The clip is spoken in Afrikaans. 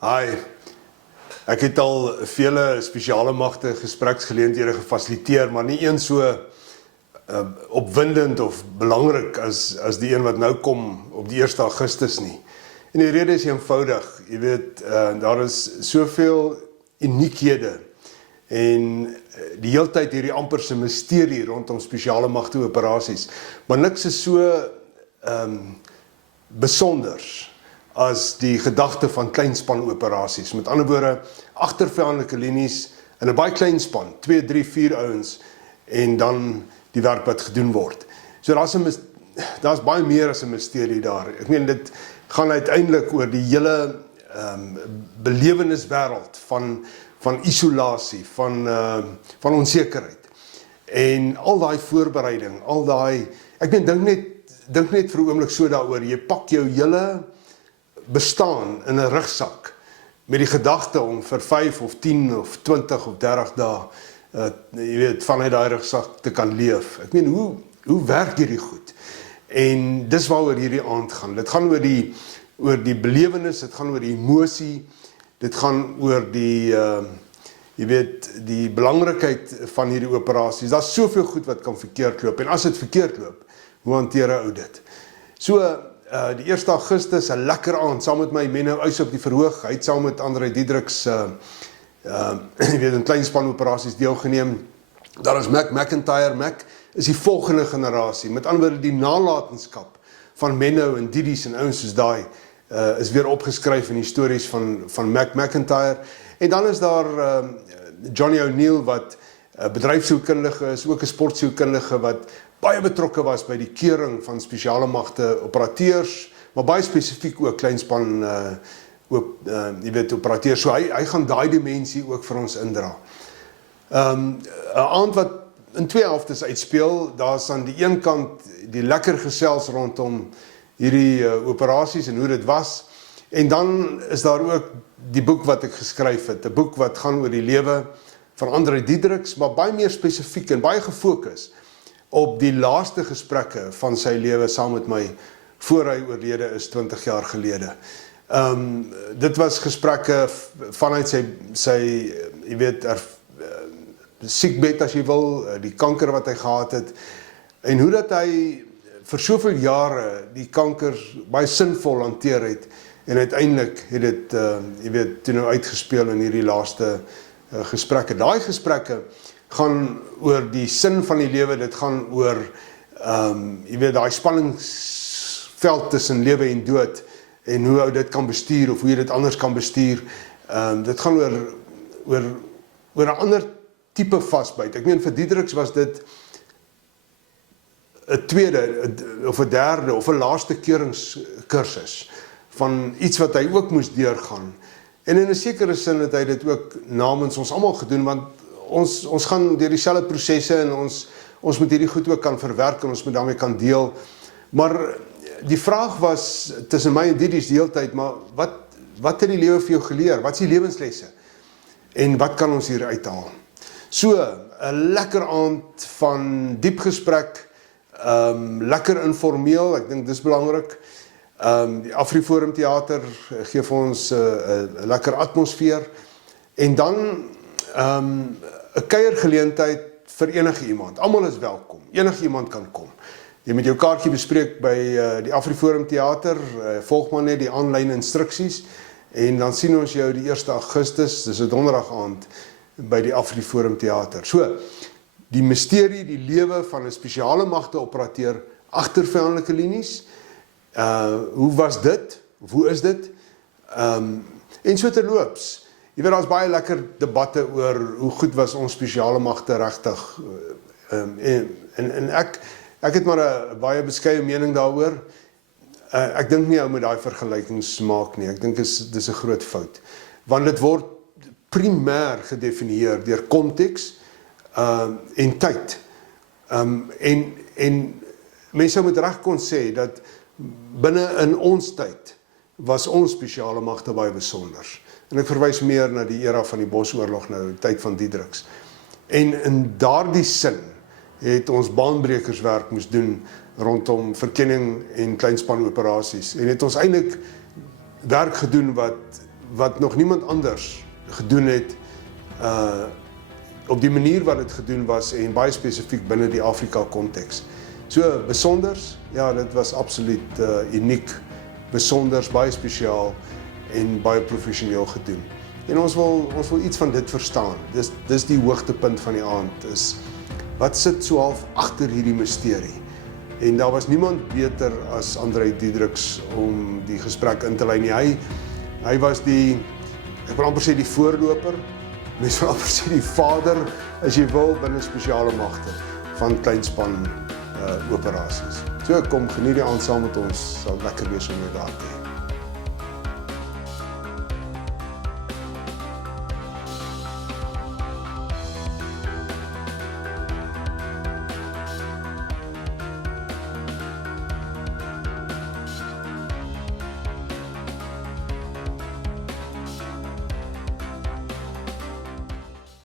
Hi, ek het al vele spesiale magte gespreksgeleenthede gefasiliteer, maar nie een so opwindend of belangrik as die een wat nou kom op die 1 Augustus nie. En die rede is eenvoudig, jy weet, daar is soveel uniekhede en die heeltyd hierdie amper 'n misterie rondom spesiale magte operasies, maar niks is so besonders as die gedagte van kleinspan operasies. Met ander woorde, agter vyandelike linies in 'n baie klein span, 2, 3, 4 ouens en dan die werk wat gedoen word. So daar's baie meer as 'n misterie daar. Ek meen dit gaan uiteindelik oor die hele beleweniswêreld van isolasie, van onsekerheid. En al daai voorbereiding, al daai ek meen dink net vir 'n oomblik so daaroor, jy pak jou hele bestaan in 'n rugsak met die gedagte om vir 5 of 10 of 20 of 30 dae jy weet, vanuit daai rugsak te kan leef. Ek meen, hoe werk hierdie goed? En dis waaroor hierdie aand gaan. Dit gaan oor die belewenis, dit gaan oor die emosie, dit gaan oor die jy weet, die belangrikheid van hierdie operasies. Daar's soveel goed wat kan verkeerd loop, en as dit verkeerd loop, hoe hanteer 'n ou dit? So, die 1 Augustus, 'n lekker aand, saam met my Menno Uys op die verhoog. Hy het saam met André Diedericks jy weet, in kleinspan operasies deelgeneem. Daar is Mac McIntyre. Mac is die volgende generasie. Met ander woorde, die nalatenskap van Menno en Didis en ouens soos daai is weer opgeskryf in die stories van Mac McIntyre. En dan is daar Johnny O'Neill wat bedryfsielkundige is, ook 'n sportsielkundige wat baie betrokke was by die keuring van spesiale magte operateurs, maar baie spesifiek ook kleinspan jy weet, operateurs. So hy gaan daai dimensie ook vir ons indra. 'n aand wat in 2 helftes uitspeel. Daar's aan die een kant die lekker gesels rondom hierdie operasies en hoe dit was, en dan is daar ook die boek wat ek geskryf het, 'n boek wat gaan oor die lewe van André Diedericks, maar baie meer spesifiek en baie gefokus op die laaste gesprekke van sy lewe saam met my voor hy oorlede is 20 jaar gelede. Dit was gesprekke vanuit sy jy weet, siekbed as jy wil, die kanker wat hy gehad het, en hoe dat hy vir soveel jare die kanker baie sinvol hanteer het, en uiteindelik het dit jy weet, toe nou uitgespeel in hierdie laaste gesprekke. Daai gesprekke gaan oor die sin van die lewe, dit gaan oor jy weet, daai spanningsveld tussen lewe en dood, en hoe ou dit kan bestuur, of hoe jy dit anders kan bestuur. Dit gaan oor 'n ander tipe vasbyt. Ek meen, vir Diedericks was dit 'n tweede, of 'n derde, of 'n laaste keuringskursus, van iets wat hy ook moes deurgaan. En in 'n sekere sin het hy dit ook namens ons almal gedoen, want ons gaan deur dieselfde prosesse, en ons moet hierdie goed ook kan verwerk, en ons moet daarmee kan deel. Maar die vraag was tussen my en Didis die hele tyd, maar wat het die lewe vir jou geleer? Wat is die lewenslesse? En wat kan ons hier uithaal? So, 'n lekker aand van diep gesprek, lekker informeel, ek dink dis belangrik. Die AfriForum Theater gee vir ons 'n lekker atmosfeer, en dan 'n kuiergeleentheid vir enige iemand. Almal is welkom, enige iemand kan kom. Jy moet jou kaartjie bespreek by die AfriForum Theater, volg maar net die aanlyn instruksies, en dan sien ons jou die 1 Augustus, dis 'n donderdag aand, by die AfriForum Theater. So, die misterie, die lewe van 'n spesiale magte operateur agter vyandelike linies, hoe was dit, of hoe is dit, en so terloops. Jy weet, daar's baie lekker debatte oor hoe goed was ons spesiale magte regtig, en ek het maar 'n baie beskeie mening daaroor. Ek dink nie ou met daai vergelykings maak nie. Ek dink dis 'n groot fout, want dit word primêr gedefinieer deur konteks en tyd. En mense sou met reg kon sê dat binne in ons tyd was ons spesiale magte baie besonder. En ek verwys meer na die era van die Bosoorlog, nou die tyd van Diedericks. En in daardie sin het ons baanbrekerswerk moes doen rondom verkenning en kleinspan operasies, en het ons eintlik werk gedoen wat nog niemand anders gedoen het, op die manier wat dit gedoen was en baie spesifiek binne die Afrika konteks. So besonders, ja, dit was absoluut uniek, besonders, baie spesiaal en baie professioneel gedoen. En ons wil iets van dit verstaan. Dis die hoogtepunt van die aand, is wat sit so half agter hierdie misterie. En daar was niemand beter as André Diedericks om die gesprek in te lei nie. Hy was ek wil amper sê die voorloper, mens wil amper sê die vader, as jy wil, binne spesiale magte van kleinspan operasies. So kom, geniet die aand saam met ons, sal lekker wees om jou daar te hê.